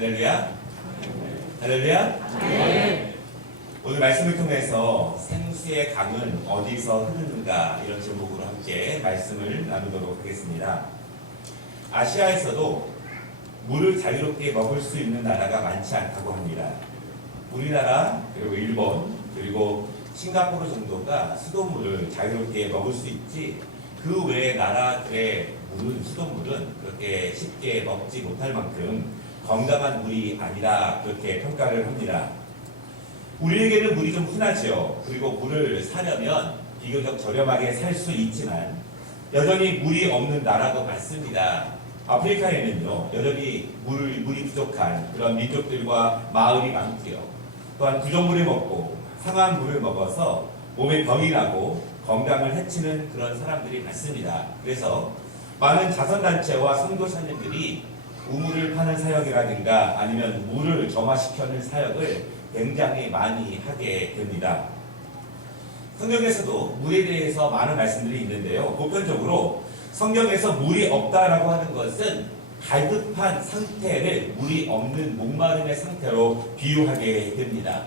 할렐루야? 할렐루야? 네. 오늘 말씀을 통해서 생수의 강은 어디서 흐르는가 이런 제목으로 함께 말씀을 나누도록 하겠습니다. 아시아에서도 물을 자유롭게 먹을 수 있는 나라가 많지 않다고 합니다. 우리나라 그리고 일본 그리고 싱가포르 정도가 수돗물을 자유롭게 먹을 수 있지 그 외의 나라들의 물은 수돗물은 그렇게 쉽게 먹지 못할 만큼 건강한 물이 아니라 그렇게 평가를 합니다. 우리에게는 물이 좀 흔하지요. 그리고 물을 사려면 비교적 저렴하게 살 수 있지만 여전히 물이 없는 나라도 많습니다. 아프리카에는요 여전히 물이 부족한 그런 민족들과 마을이 많고요. 또한 부족물을 먹고 상한 물을 먹어서 몸에 병이 나고 건강을 해치는 그런 사람들이 많습니다. 그래서 많은 자선단체와 선교사님들이 우물을 파는 사역이라든가 아니면 물을 점화시켜는 사역을 굉장히 많이 하게 됩니다. 성경에서도 물에 대해서 많은 말씀들이 있는데요. 보편적으로 성경에서 물이 없다라고 하는 것은 갈급한 상태를 물이 없는 목마름의 상태로 비유하게 됩니다.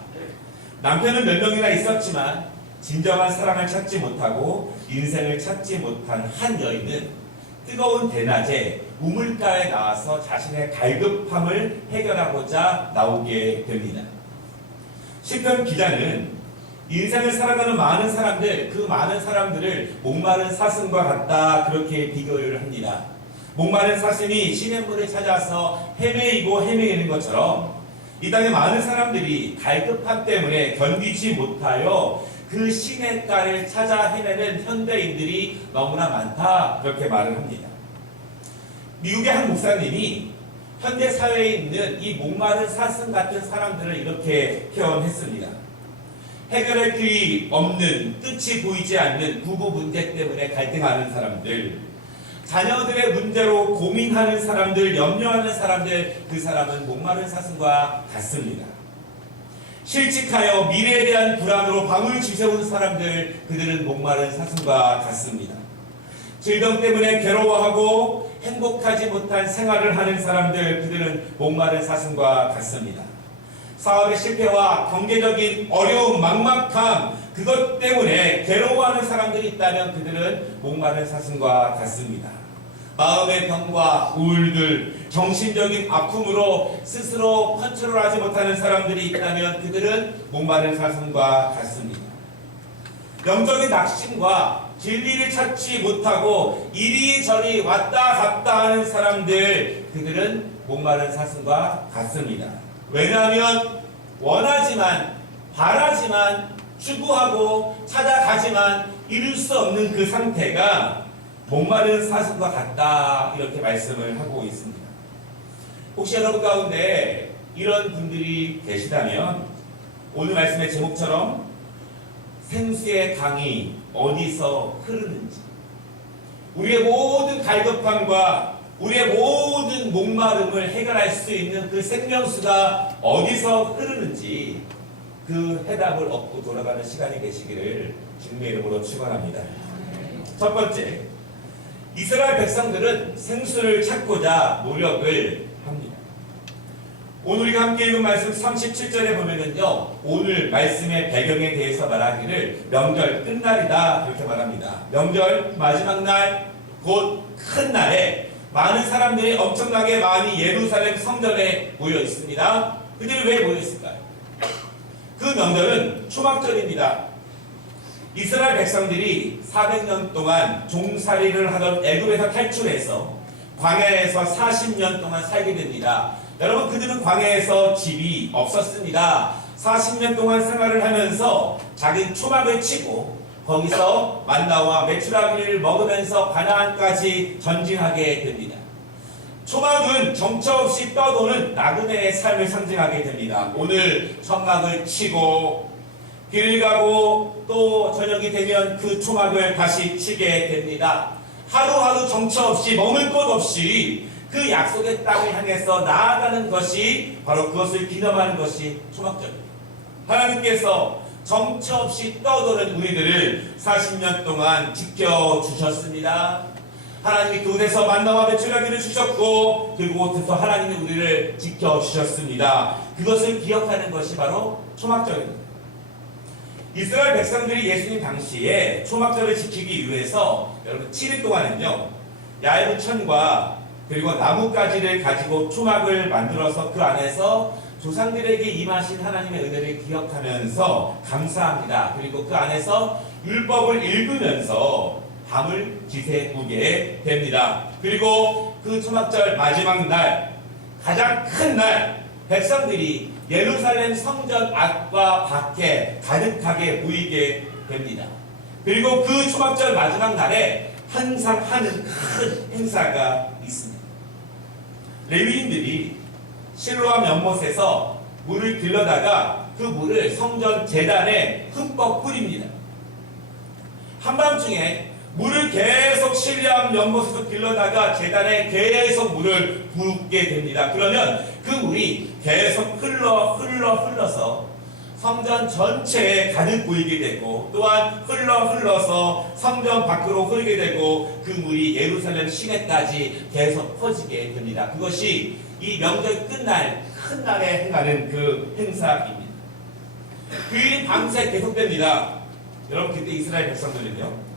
남편은 몇 명이나 있었지만 진정한 사랑을 찾지 못하고 인생을 찾지 못한 한 여인은 뜨거운 대낮에 우물가에 나와서 자신의 갈급함을 해결하고자 나오게 됩니다. 시편 기자는 인생을 살아가는 많은 사람들, 그 많은 사람들을 목마른 사슴과 같다 그렇게 비교를 합니다. 목마른 사슴이 시냇물을 찾아서 헤매이는 것처럼 이 땅에 많은 사람들이 갈급함 때문에 견디지 못하여 그 시냇가를 찾아 헤매는 현대인들이 너무나 많다 그렇게 말을 합니다. 미국의 한 목사님이 현대 사회에 있는 이 목마른 사슴 같은 사람들을 이렇게 표현했습니다. 해결할 길이 없는 끝이 보이지 않는 부부 문제 때문에 갈등하는 사람들, 자녀들의 문제로 고민하는 사람들, 염려하는 사람들, 그 사람은 목마른 사슴과 같습니다. 실직하여 미래에 대한 불안으로 밤을 지새우는 사람들, 그들은 목마른 사슴과 같습니다. 질병 때문에 괴로워하고 행복하지 못한 생활을 하는 사람들, 그들은 목마른 사슴과 같습니다. 사업의 실패와 경제적인 어려움, 막막함, 그것 때문에 괴로워하는 사람들이 있다면 그들은 목마른 사슴과 같습니다. 마음의 병과 우울들, 정신적인 아픔으로 스스로 컨트롤하지 못하는 사람들이 있다면 그들은 목마른 사슴과 같습니다. 영적인 낙심과 진리를 찾지 못하고 이리저리 왔다 갔다 하는 사람들, 그들은 목마른 사슴과 같습니다. 왜냐하면 원하지만, 바라지만, 추구하고 찾아가지만 이룰 수 없는 그 상태가 목마른 사슴과 같다 이렇게 말씀을 하고 있습니다. 혹시 여러분 가운데 이런 분들이 계시다면 오늘 말씀의 제목처럼 생수의 강이 어디서 흐르는지, 우리의 모든 갈급함과 우리의 모든 목마름을 해결할 수 있는 그 생명수가 어디서 흐르는지 그 해답을 얻고 돌아가는 시간이 되시기를 주님의 이름으로 축원합니다. 첫 번째, 이스라엘 백성들은 생수를 찾고자 노력을 합니다. 오늘 우리가 함께 읽은 말씀 37절에 보면은요, 오늘 말씀의 배경에 대해서 말하기를 명절 끝날이다 그렇게 말합니다. 명절 마지막 날, 곧 큰 날에 많은 사람들이 엄청나게 많이 예루살렘 성전에 모여 있습니다. 그들이 왜 모여 있을까요? 그 명절은 초막절입니다. 이스라엘 백성들이 400년 동안 종살이를 하던 애굽에서 탈출해서 광야에서 40년 동안 살게 됩니다. 여러분, 그들은 광야에서 집이 없었습니다. 40년 동안 생활을 하면서 작은 초막을 치고 거기서 만나와 메추라기를 먹으면서 가나안까지 전진하게 됩니다. 초막은 정처 없이 떠도는 나그네의 삶을 상징하게 됩니다. 오늘 천막을 치고 길을 가고 또 저녁이 되면 그 초막을 다시 치게 됩니다. 하루하루 정처 없이 머물 곳 없이 그 약속의 땅을 향해서 나아가는 것이 바로 그것을 기념하는 것이 초막절입니다. 하나님께서 정처 없이 떠도는 우리들을 40년 동안 지켜주셨습니다. 하나님이 그곳에서 만나와 배출하기를 주셨고 그곳에서 하나님이 우리를 지켜주셨습니다. 그것을 기억하는 것이 바로 초막절입니다. 이스라엘 백성들이 예수님 당시에 초막절을 지키기 위해서 여러분 7일 동안은요 얇은 천과 그리고 나뭇가지를 가지고 초막을 만들어서 그 안에서 조상들에게 임하신 하나님의 은혜를 기억하면서 감사합니다. 그리고 그 안에서 율법을 읽으면서 밤을 지새우게 됩니다. 그리고 그 초막절 마지막 날, 가장 큰 날, 백성들이 예루살렘 성전 앞과 밖에 가득하게 모이게 됩니다. 그리고 그 초막절 마지막 날에 항상 하는 큰 행사가 있습니다. 레위인들이 실로암 연못에서 물을 길러다가 그 물을 성전 제단에 흠뻑 뿌립니다. 한밤중에 물을 계속 실로암 연못에서 길러다가 제단에 계속 물을 붓게 됩니다. 그러면 그 물이 계속 흘러서 성전 전체에 가득 보이게 되고 또한 흘러서 성전 밖으로 흐르게 되고 그 물이 예루살렘 시내까지 계속 퍼지게 됩니다. 그것이 이 명절 끝날 큰 날에 행하는 그 행사입니다. 그 일이 밤새 계속됩니다. 여러분 그때 이스라엘 백성들은요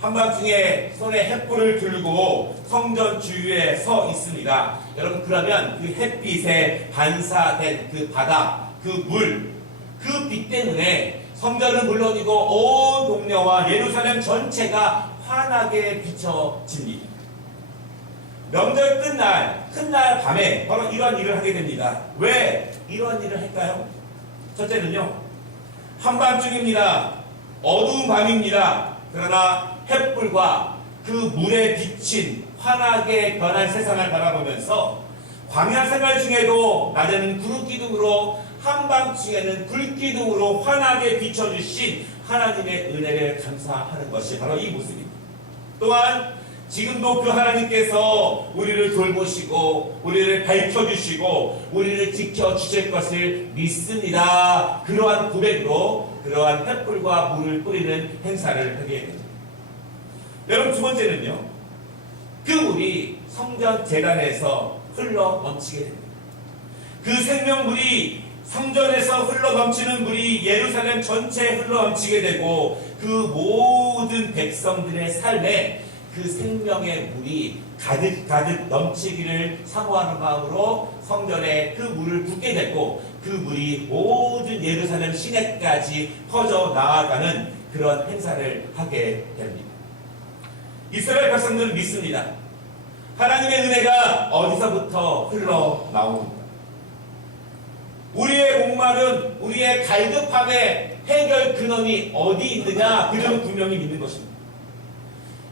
한밤중에 손에 횃불을 들고 성전 주위에 서 있습니다. 여러분 그러면 그 햇빛에 반사된 그 바다, 그 물, 그 빛 때문에 성전은 물론이고 온 동네와 예루살렘 전체가 환하게 비춰집니다. 명절 끝날, 큰날 밤에 바로 이런 일을 하게 됩니다. 왜 이런 일을 할까요? 첫째는요, 한밤중입니다. 어두운 밤입니다. 그러나 햇불과 그 물에 비친 환하게 변한 세상을 바라보면서 광야 생활 중에도 낮에는 구름기둥으로 한밤중에는 불기둥으로 환하게 비춰주신 하나님의 은혜를 감사하는 것이 바로 이 모습입니다. 또한 지금도 그 하나님께서 우리를 돌보시고 우리를 밝혀주시고 우리를 지켜주실 것을 믿습니다. 그러한 고백으로 그러한 햇불과 물을 뿌리는 행사를 하게 됩니다. 여러분 두 번째는요, 그 물이 성전 제단에서 흘러 넘치게 됩니다. 그 생명물이 성전에서 흘러 넘치는 물이 예루살렘 전체에 흘러 넘치게 되고 그 모든 백성들의 삶에 그 생명의 물이 가득 넘치기를 사모하는 마음으로 성전에 그 물을 붓게 되고 그 물이 모든 예루살렘 시내까지 퍼져 나아가는 그런 행사를 하게 됩니다. 이스라엘 백성들은 믿습니다. 하나님의 은혜가 어디서부터 흘러나옵니다. 우리의 목마름, 우리의 갈급함의 해결 근원이 어디 있느냐? 그들은 분명히 믿는 것입니다.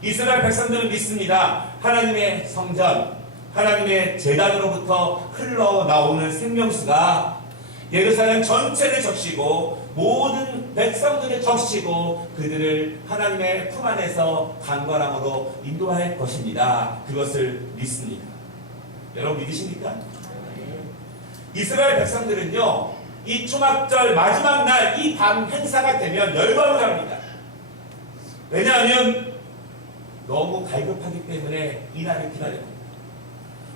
이스라엘 백성들은 믿습니다. 하나님의 성전, 하나님의 제단으로부터 흘러나오는 생명수가 예루살렘 전체를 적시고 모든 백성들을 적시고 그들을 하나님의 품 안에서 강건함으로 인도할 것입니다. 그것을 믿습니다. 여러분 믿으십니까? 이스라엘 백성들은요, 이 초막절 마지막 날 이 밤 행사가 되면 열광을 합니다. 왜냐하면 너무 갈급하기 때문에 이 날을 기다립니다.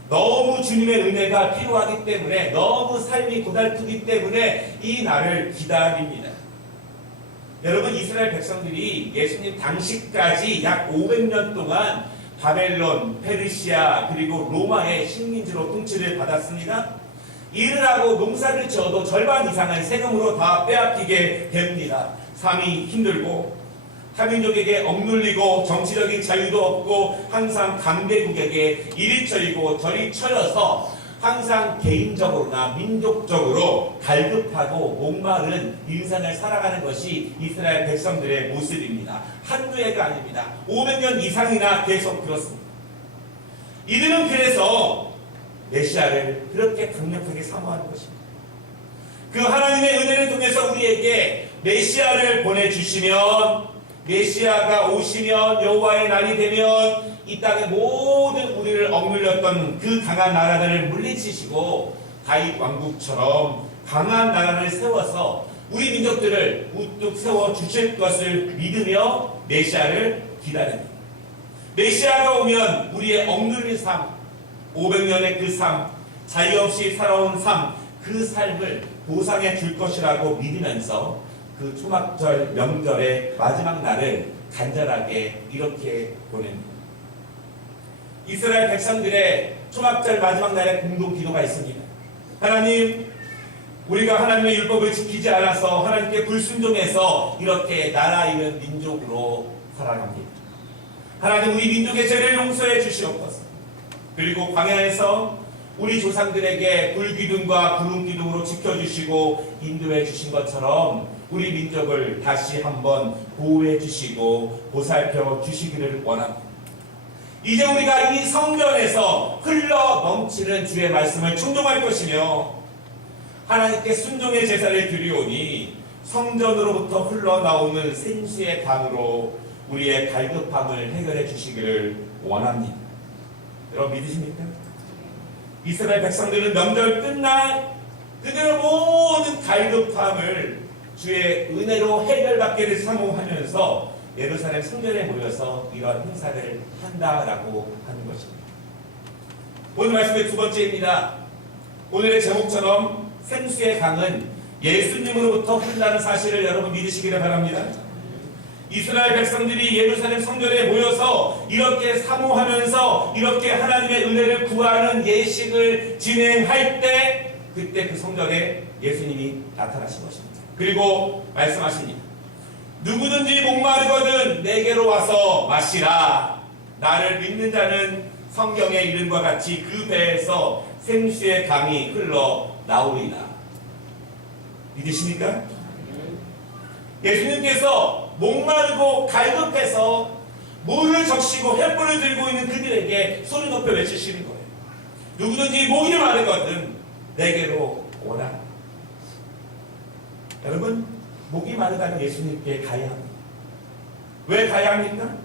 너무 주님의 은혜가 필요하기 때문에, 너무 삶이 고달프기 때문에 이 날을 기다립니다. 여러분, 이스라엘 백성들이 예수님 당시까지 약 500년 동안 바벨론, 페르시아, 그리고 로마의 식민지로 통치를 받았습니다. 일을 하고 농사를 지어도 절반 이상은 세금으로 다 빼앗기게 됩니다. 삶이 힘들고 타민족에게 억눌리고 정치적인 자유도 없고 항상 강대국에게 이리 쳐이고 저리 쳐여서 항상 개인적으로나 민족적으로 갈급하고 목마른 인생을 살아가는 것이 이스라엘 백성들의 모습입니다. 한두 해가 아닙니다. 500년 이상이나 계속 그렇습니다. 이들은 그래서 메시아를 그렇게 강력하게 사모하는 것입니다. 그 하나님의 은혜를 통해서 우리에게 메시아를 보내주시면, 메시아가 오시면, 여호와의 날이 되면 이 땅의 모든 우리를 억눌렸던 그 강한 나라들을 물리치시고 다윗 왕국처럼 강한 나라를 세워서 우리 민족들을 우뚝 세워주실 것을 믿으며 메시아를 기다립니다. 메시아가 오면 우리의 억눌린 삶, 500년의 그 삶, 자유 없이 살아온 삶, 그 삶을 보상해 줄 것이라고 믿으면서 그 초막절 명절의 마지막 날을 간절하게 이렇게 보냅니다. 이스라엘 백성들의 초막절 마지막 날에 공동 기도가 있습니다. 하나님, 우리가 하나님의 율법을 지키지 않아서 하나님께 불순종해서 이렇게 나라 잃은 민족으로 살아갑니다. 하나님, 우리 민족의 죄를 용서해 주시옵소서. 그리고 광야에서 우리 조상들에게 불기둥과 구름기둥으로 지켜주시고 인도해 주신 것처럼 우리 민족을 다시 한번 보호해 주시고 보살펴 주시기를 원합니다. 이제 우리가 이 성전에서 흘러 넘치는 주의 말씀을 충동할 것이며 하나님께 순종의 제사를 드리오니 성전으로부터 흘러나오는 생수의 강으로 우리의 갈급함을 해결해 주시기를 원합니다. 여러분 믿으십니까? 이스라엘 백성들은 명절 끝날 그들의 모든 갈급함을 주의 은혜로 해결받기를 사모하면서 예루살렘 성전에 모여서 이런 행사를 한다라고 하는 것입니다. 오늘 말씀의 두 번째입니다. 오늘의 제목처럼 생수의 강은 예수님으로부터 흘러나는 사실을 여러분 믿으시기를 바랍니다. 이스라엘 백성들이 예루살렘 성전에 모여서 이렇게 사모하면서 이렇게 하나님의 은혜를 구하는 예식을 진행할 때 그때 그 성전에 예수님이 나타나신 것입니다. 그리고 말씀하십니다. 누구든지 목마르거든 내게로 와서 마시라. 나를 믿는 자는 성경의 이름과 같이 그 배에서 생수의 강이 흘러 나오리라. 믿으십니까? 예수님께서 목마르고 갈급해서 물을 적시고 횃불을 들고 있는 그들에게 소리 높여 외치시는 거예요. 누구든지 목이 마르거든 내게로 오라. 여러분, 목이 마르다는 예수님께 가야 합니다. 왜 가야 합니까?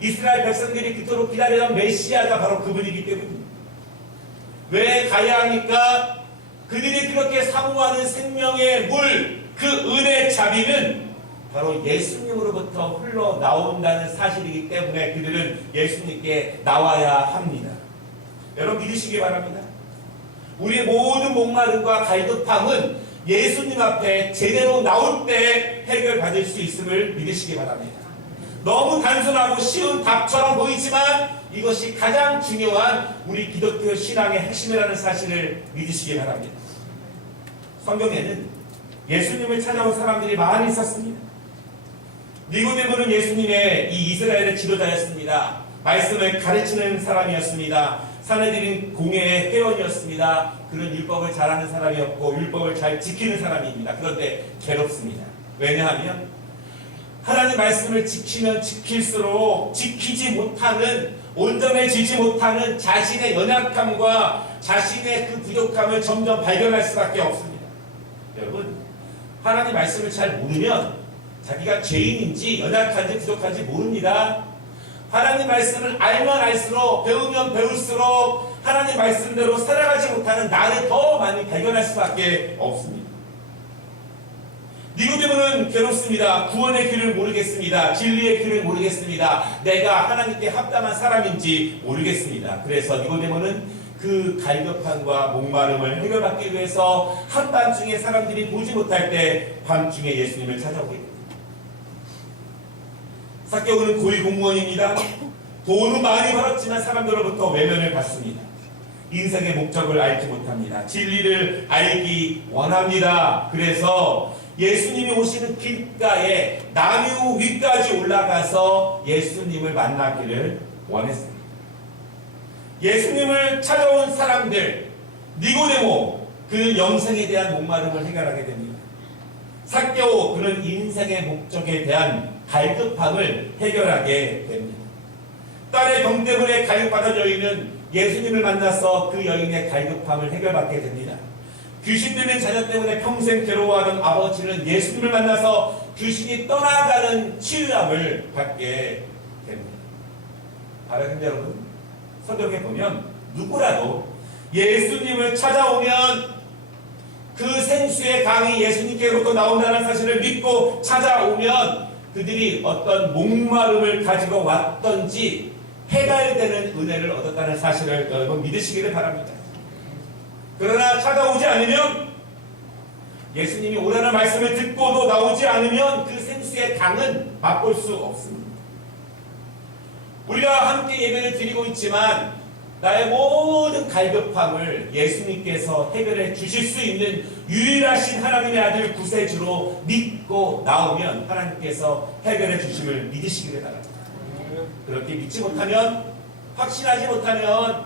이스라엘 백성들이 그토록 기다리던 메시아가 바로 그분이기 때문입니다. 왜 가야 합니까? 그들이 그렇게 사모하는 생명의 물, 그 은혜의 자비는 바로 예수님으로부터 흘러나온다는 사실이기 때문에 그들은 예수님께 나와야 합니다. 여러분 믿으시기 바랍니다. 우리의 모든 목마름과 갈급함은 예수님 앞에 제대로 나올 때 해결받을 수 있음을 믿으시기 바랍니다. 너무 단순하고 쉬운 답처럼 보이지만 이것이 가장 중요한 우리 기독교 신앙의 핵심이라는 사실을 믿으시기 바랍니다. 성경에는 예수님을 찾아온 사람들이 많이 있었습니다. 니고데모는 예수님의 이 이스라엘의 지도자였습니다. 말씀을 가르치는 사람이었습니다. 사내들인 공회의 회원이었습니다. 그는 율법을 잘하는 사람이었고 율법을 잘 지키는 사람입니다. 그런데 괴롭습니다. 왜냐하면 하나님 말씀을 지키면 지킬수록 지키지 못하는, 온전해지지 못하는 자신의 연약함과 자신의 그 부족함을 점점 발견할 수밖에 없습니다. 여러분, 하나님 말씀을 잘 모르면 자기가 죄인인지 연약한지 부족한지 모릅니다. 하나님 말씀을 알면 알수록, 배우면 배울수록 하나님 말씀대로 살아가지 못하는 나를 더 많이 발견할 수밖에 없습니다. 니고데모는 괴롭습니다. 구원의 길을 모르겠습니다. 진리의 길을 모르겠습니다. 내가 하나님께 합당한 사람인지 모르겠습니다. 그래서 니고데모는 그 갈급함과 목마름을 해결받기 위해서 한밤중에 사람들이 보지 못할 때 밤중에 예수님을 찾아오게 됩니다. 삭개오는 고위 공무원입니다. 돈은 많이 벌었지만 사람들로부터 외면을 받습니다. 인생의 목적을 알지 못합니다. 진리를 알기 원합니다. 그래서 예수님이 오시는 길가에 나무 위까지 올라가서 예수님을 만나기를 원했습니다. 예수님을 찾아온 사람들, 니고데모, 그는 영생에 대한 목마름을 해결하게 됩니다. 삭개오, 그는 인생의 목적에 대한 갈급함을 해결하게 됩니다. 딸의 병 때문에 갈급하던 여인은 예수님을 만나서 그 여인의 갈급함을 해결받게 됩니다. 귀신 들린 자녀 때문에 평생 괴로워하던 아버지는 예수님을 만나서 귀신이 떠나가는 치유함을 받게 됩니다. 사랑하는 여러분, 성경에 보면 누구라도 예수님을 찾아오면 그 생수의 강이 예수님께로부터 나온다는 사실을 믿고 찾아오면 그들이 어떤 목마름을 가지고 왔던지 해결되는 은혜를 얻었다는 사실을 여러분 믿으시기를 바랍니다. 그러나 찾아오지 않으면, 예수님이 오라는 말씀을 듣고도 나오지 않으면 그 생수의 강은 맛볼 수 없습니다. 우리가 함께 예배를 드리고 있지만 나의 모든 갈급함을 예수님께서 해결해 주실 수 있는 유일하신 하나님의 아들 구세주로 믿고 나오면 하나님께서 해결해 주심을 믿으시기를 바랍니다. 그렇게 믿지 못하면, 확신하지 못하면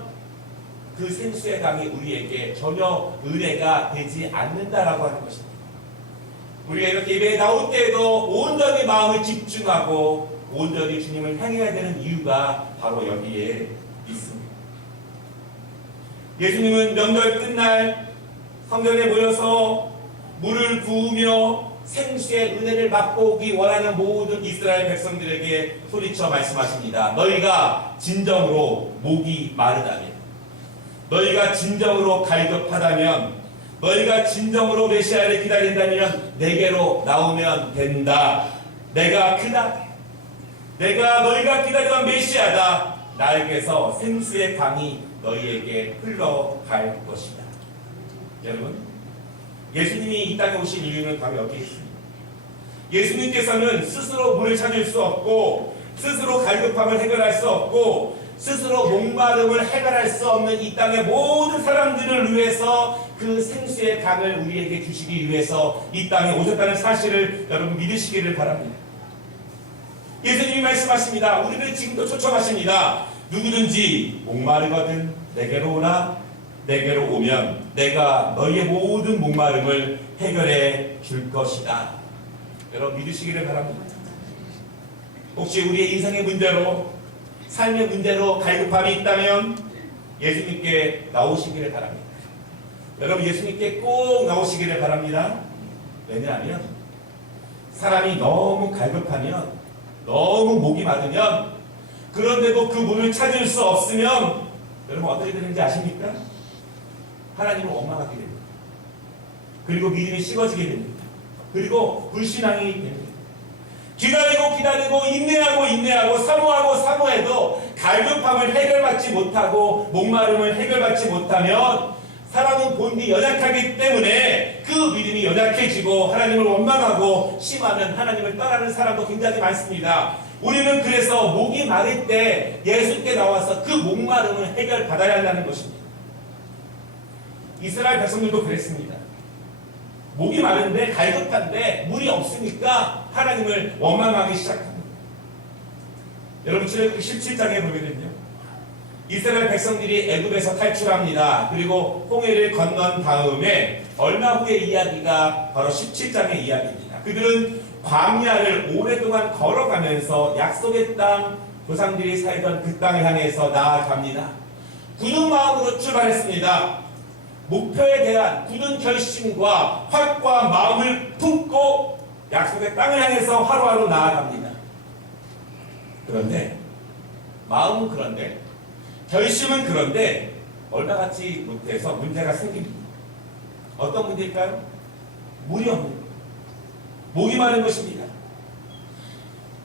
그 생수의 강이 우리에게 전혀 은혜가 되지 않는다라고 하는 것입니다. 우리가 이렇게 예배에 나올 때에도 온전히 마음을 집중하고 온전히 주님을 향해야 되는 이유가 바로 여기에 있습니다. 예수님은 명절 끝날 성전에 모여서 물을 부으며 생수의 은혜를 맛보기 원하는 모든 이스라엘 백성들에게 소리쳐 말씀하십니다. 너희가 진정으로 목이 마르다면, 너희가 진정으로 갈급하다면, 너희가 진정으로 메시아를 기다린다면 내게로 나오면 된다. 내가 그다. 내가 너희가 기다리던 메시아다. 나에게서 생수의 강이 너희에게 흘러갈 것이다. 여러분, 예수님이 이 땅에 오신 이유는 바로 여기에 있습니다. 예수님께서는 스스로 물을 찾을 수 없고, 스스로 갈급함을 해결할 수 없고, 스스로 목마름을 해결할 수 없는 이 땅의 모든 사람들을 위해서 그 생수의 강을 우리에게 주시기 위해서 이 땅에 오셨다는 사실을 여러분 믿으시기를 바랍니다. 예수님이 말씀하십니다. 우리를 지금도 초청하십니다. 누구든지 목마르거든 내게로 오라. 내게로 오면 내가 너희의 모든 목마름을 해결해 줄 것이다. 여러분 믿으시기를 바랍니다. 혹시 우리의 인생의 문제로, 삶의 문제로 갈급함이 있다면 예수님께 나오시기를 바랍니다. 여러분 예수님께 꼭 나오시기를 바랍니다. 왜냐하면 사람이 너무 갈급하면, 너무 목이 마르면, 그런데도 그 물을 찾을 수 없으면 여러분 어떻게 되는지 아십니까? 하나님을 원망하게 됩니다. 그리고 믿음이 식어지게 됩니다. 그리고 불신앙이 됩니다. 기다리고 인내하고 사모해도 갈급함을 해결받지 못하고 목마름을 해결받지 못하면 사람은 본디 연약하기 때문에 그 믿음이 연약해지고 하나님을 원망하고 심하면 하나님을 떠나는 사람도 굉장히 많습니다. 우리는 그래서 목이 마를 때 예수께 나와서 그 목마름을 해결받아야 한다는 것입니다. 이스라엘 백성들도 그랬습니다. 목이 마른데 갈급한데 물이 없으니까 하나님을 원망하기 시작합니다. 여러분 출애굽기 17장에 보게 되면요, 이스라엘 백성들이 애굽에서 탈출합니다. 그리고 홍해를 건넌 다음에 얼마 후의 이야기가 바로 17장의 이야기입니다. 그들은 광야를 오랫동안 걸어가면서 약속의 땅, 조상들이 살던 그 땅을 향해서 나아갑니다. 굳은 마음으로 출발했습니다. 목표에 대한 굳은 결심과 확고한 마음을 품고 약속의 땅을 향해서 하루하루 나아갑니다. 그런데 마음은 그런데, 결심은 그런데 얼마 같지 못해서 문제가 생깁니다. 어떤 문제일까요? 물이 없는 거예요. 목이 마른 것입니다.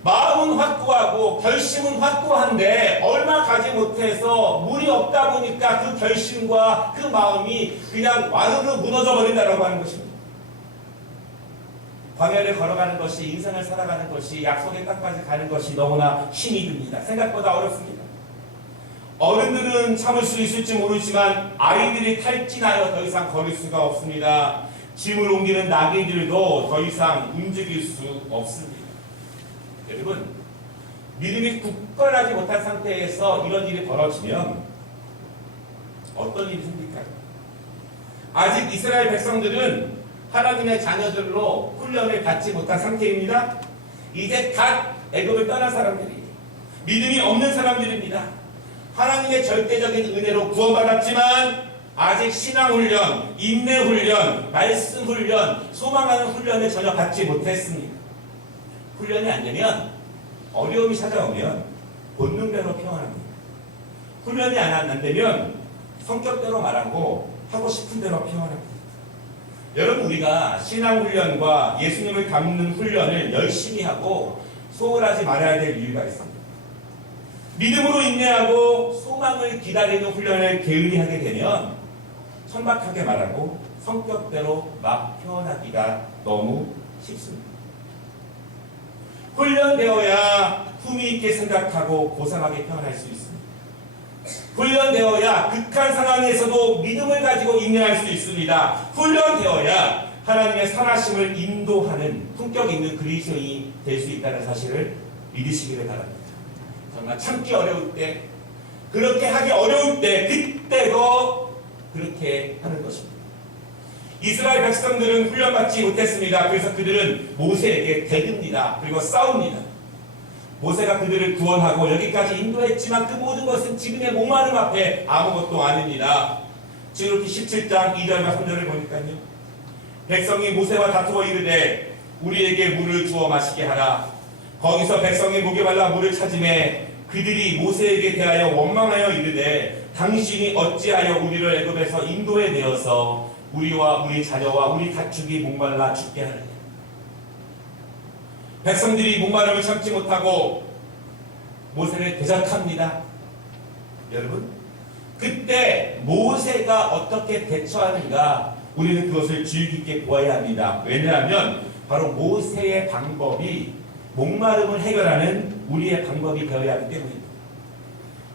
마음은 확고하고 결심은 확고한데 얼마 가지 못해서 물이 없다 보니까 그 결심과 그 마음이 그냥 와르르 무너져 버린다라고 하는 것입니다. 광야를 걸어가는 것이, 인생을 살아가는 것이, 약속의 땅까지 가는 것이 너무나 힘이 듭니다. 생각보다 어렵습니다. 어른들은 참을 수 있을지 모르지만 아이들이 탈진하여 더 이상 걸을 수가 없습니다. 짐을 옮기는 나귀들도 더 이상 움직일 수 없습니다. 여러분, 믿음이 굳건하지 못한 상태에서 이런 일이 벌어지면 어떤 일이 생길까요? 아직 이스라엘 백성들은 하나님의 자녀들로 훈련을 받지 못한 상태입니다. 이제 갓 애굽을 떠난 사람들이, 믿음이 없는 사람들입니다. 하나님의 절대적인 은혜로 구원받았지만 아직 신앙훈련, 인내훈련, 말씀훈련, 소망하는 훈련을 전혀 받지 못했습니다. 훈련이 안 되면, 어려움이 찾아오면 본능대로 표현합니다. 훈련이 안 되면 성격대로 말하고 하고 싶은 대로 표현합니다. 여러분, 우리가 신앙훈련과 예수님을 닮는 훈련을 열심히 하고 소홀하지 말아야 될 이유가 있습니다. 믿음으로 인내하고 소망을 기다리는 훈련을 게을리 하게 되면 천박하게 말하고 성격대로 막 표현하기가 너무 쉽습니다. 훈련되어야 품위 있게 생각하고 고상하게 표현할 수 있습니다. 훈련되어야 극한 상황에서도 믿음을 가지고 인내할 수 있습니다. 훈련되어야 하나님의 선하심을 인도하는 품격 있는 그리스도인이 될 수 있다는 사실을 믿으시기를 바랍니다. 정말 참기 어려울 때, 그렇게 하기 어려울 때, 그때도 그렇게 하는 것입니다. 이스라엘 백성들은 훈련받지 못했습니다. 그래서 그들은 모세에게 대듭니다. 그리고 싸웁니다. 모세가 그들을 구원하고 여기까지 인도했지만 그 모든 것은 지금의 목마름 앞에 아무것도 아닙니다. 지금 이렇게 17장 2절과 3절을 보니까요. 백성이 모세와 다투어 이르되 우리에게 물을 주어 마시게 하라. 거기서 백성이 목에 말라 물을 찾으매 그들이 모세에게 대하여 원망하여 이르되 당신이 어찌하여 우리를 애굽에서 인도해 내어서 우리와 우리 자녀와 우리 가축이 목말라 죽게 하느냐. 백성들이 목마름을 참지 못하고 모세를 대적합니다. 여러분, 그때 모세가 어떻게 대처하는가 우리는 그것을 주의 깊게 보아야 합니다. 왜냐하면 바로 모세의 방법이 목마름을 해결하는 우리의 방법이 되어야 하기 때문입니다.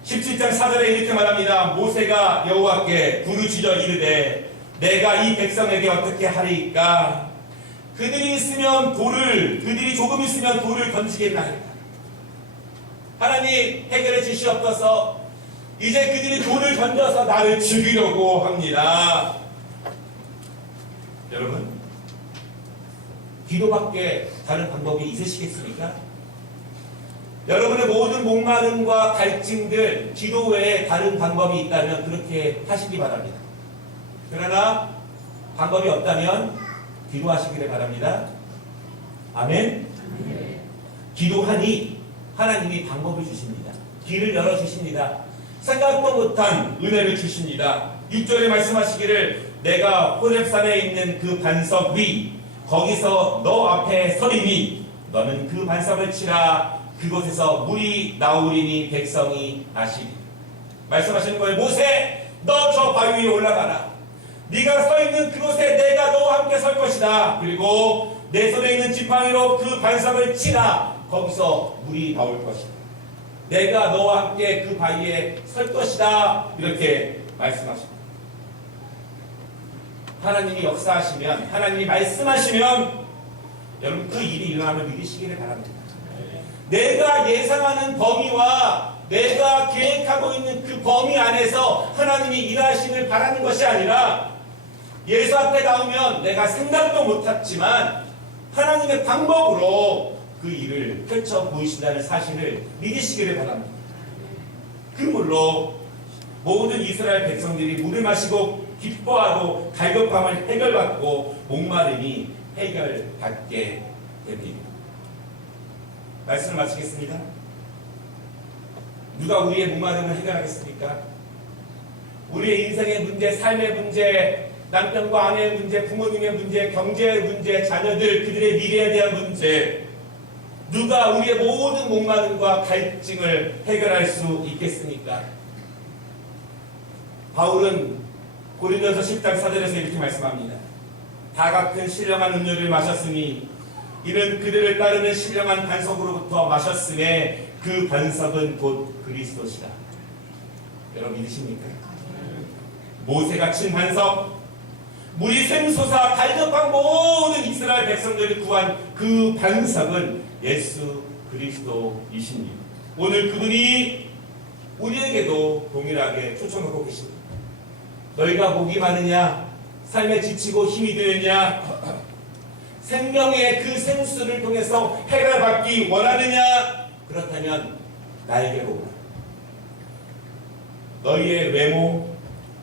17장 4절에 이렇게 말합니다. 모세가 여호와께 부르짖어 이르되 내가 이 백성에게 어떻게 하리이까? 그들이 조금 있으면 돌을 던지겠나이다. 하나님 해결해 주시옵소서. 이제 그들이 돌을 던져서 나를 죽이려고 합니다. 여러분, 기도밖에 다른 방법이 있으시겠습니까? 여러분의 모든 목마름과 갈증들, 기도 외에 다른 방법이 있다면 그렇게 하시기 바랍니다. 그러나 방법이 없다면 기도하시기를 바랍니다. 아멘? 기도하니 하나님이 방법을 주십니다. 길을 열어주십니다. 생각도 못한 은혜를 주십니다. 6절에 말씀하시기를 내가 호렙산에 있는 그 반석 위 거기서 너 앞에 서리니 너는 그 반석을 치라. 그곳에서 물이 나오리니 백성이 아시리. 말씀하시는 거예요. 모세, 너 저 바위 위에 올라가라. 네가 서 있는 그곳에 내가 너와 함께 설 것이다. 그리고 내 손에 있는 지팡이로 그 반석을 치라. 거기서 물이 나올 것이다. 내가 너와 함께 그 바위에 설 것이다. 이렇게 말씀하십니다. 하나님이 역사하시면, 하나님이 말씀하시면 여러분 그 일이 일어나면 믿으시기를 바랍니다. 내가 예상하는 범위와 내가 계획하고 있는 그 범위 안에서 하나님이 일하시길 바라는 것이 아니라 예수 앞에 나오면 내가 생각도 못했지만 하나님의 방법으로 그 일을 펼쳐 보이신다는 사실을 믿으시기를 바랍니다. 그 물로 모든 이스라엘 백성들이 물을 마시고 기뻐하고 갈급함을 해결받고 목마름이 해결받게 됩니다. 말씀을 마치겠습니다. 누가 우리의 목마름을 해결하겠습니까? 우리의 인생의 문제, 삶의 문제, 남편과 아내의 문제, 부모님의 문제, 경제의 문제, 자녀들, 그들의 미래에 대한 문제, 누가 우리의 모든 목마름과 갈증을 해결할 수 있겠습니까? 바울은 고린도서 10장 4절에서 이렇게 말씀합니다. 다 같은 신령한 음료를 마셨으니 이는 그들을 따르는 신령한 반석으로부터 마셨음에 그 반석은 곧 그리스도시라. 여러분 믿으십니까? 모세가 친 반석, 물이 샘솟아 갈급한 모든 이스라엘 백성들을 구한 그 반석은 예수 그리스도이십니다. 오늘 그분이 우리에게도 동일하게 초청하고 계십니다. 너희가 목이 마르냐? 삶에 지치고 힘이 드느냐? 생명의 그 생수를 통해서 해결받기 원하느냐? 그렇다면 나에게로 오라. 너희의 외모,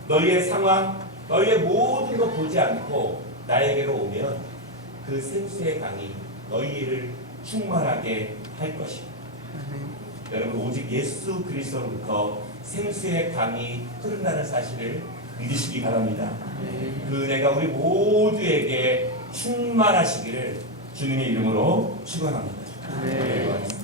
너희의 상황, 너희의 모든 것 보지 않고 나에게로 오면 그 생수의 강이 너희를 충만하게 할 것입니다. 여러분 오직 예수 그리스도로부터 생수의 강이 흐른다는 사실을 믿으시기 바랍니다. 그 은혜가 우리 모두에게 충만하시기를 주님의 이름으로 축원합니다. 네.